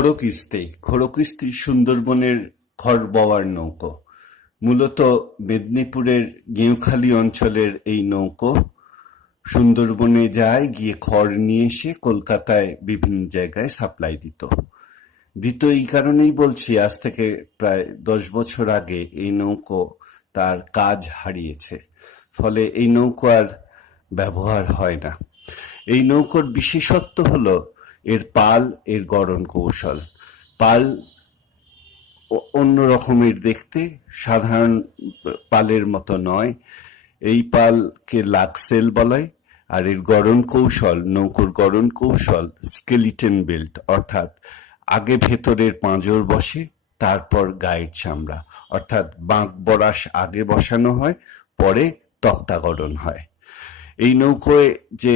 খড়কিস্তি সুন্দরবনের খড় বওয়ার নৌকো। মূলত মেদিনীপুরের গেঁওখালি অঞ্চলের এই নৌকো সুন্দরবনে যায়, গিয়ে খড় নিয়ে এসে কলকাতায় বিভিন্ন জায়গায় সাপ্লাই দিত। এই কারণেই বলছি, আজ থেকে প্রায় 10 বছর আগে এই নৌকো তার কাজ হারিয়েছে, ফলে এই নৌকো আর ব্যবহার হয় না। এই নৌকোর বিশেষত্ব হলো এর পাল, এর গড়ন কৌশল। পাল অন্য রকমের দেখতে, সাধারণ পালের মতো নয়। এই পালকে লাক্সেল বলে। আর এর নৌকোর গড়ন কৌশল স্কেলিটন বিল্ট, অর্থাৎ আগে ভেতরের পাঁজর বসে, তারপর গায়ের চামড়া, অর্থাৎ বাঁক বরাশ আগে বসানো হয়, পরে তক্তা গড়ন হয়। এই নৌকোয় যে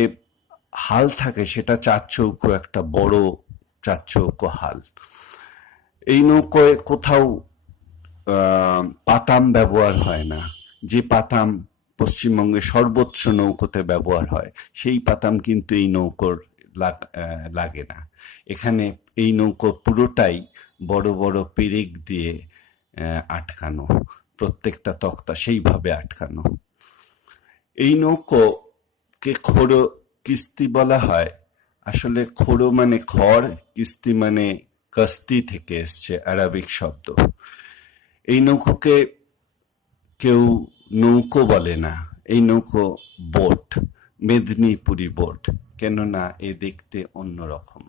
হাল থাকে সেটা 4 চৌকো, একটা বড় 4 চৌকো হাল। এই নৌকোয় কোথাও পাতাম ব্যবহার হয় না। যে পাতাম পশ্চিমবঙ্গে সর্বোচ্চ নৌকোতে ব্যবহার হয়, সেই পাতাম কিন্তু এই নৌকোর লাগে না। এখানে এই নৌকো পুরোটাই বড় বড় পেরেক দিয়ে আটকানো, প্রত্যেকটা তক্তা সেইভাবে আটকানো। এই নৌকোকে খোরকিস্তি বলা হয়। আসলে খোরো মানে খড়, কিস্তি মানে কাস্তি থেকে এসছে, আরবিক শব্দ। এই নৌকোকে কেউ নৌকো বলে না, এই নৌকো বোট, মেদিনীপুরি বোট, কেননা এ দেখতে অন্যরকম।